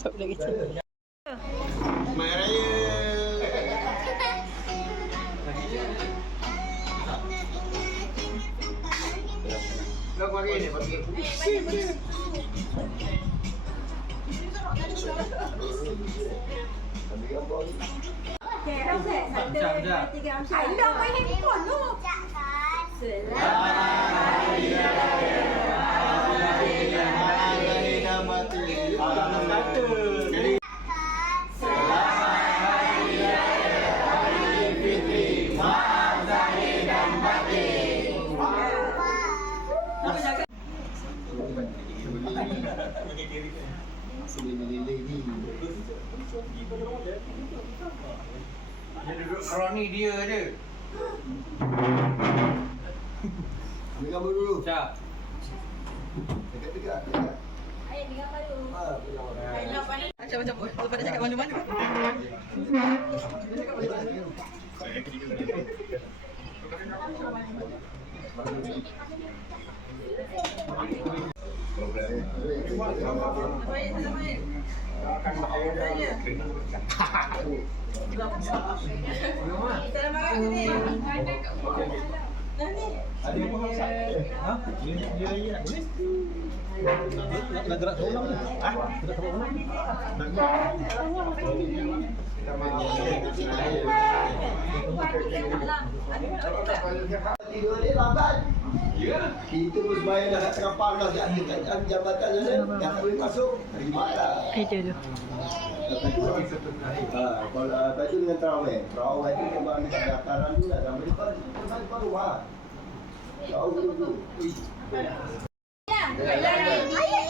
Tutup lagi cerita. Mai Raya. Kau mari ni bagi. Anda main handphone tu. Dia duduk kroni dia je. Ambil gambar dulu. Cak. Dekat-dekat. Ayat ni gambar dulu. Macam-macam pada cakap malu-malu. Ada yang pun masak. Ha? Dia nak tulis. Nak gerak ke ulang tu? Ha? Gerak ke ulang? Tidur ni lambat. Ya. Kita terus bayar dah tengah panas kat jabatan sana. Yang boleh masuk hari malam. Itu tu. Kalau lepas tu dengan terawih. Terawih tu kembang dekat dataran tu lah. Sampai depan baru lah. Jauh dulu. Ada saya.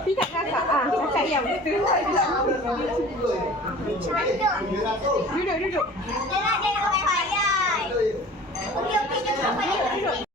Tidak kakak. Kakak yang betul. Duduk. Dia nak pakai payah. Okey, jangan payah. Duduk.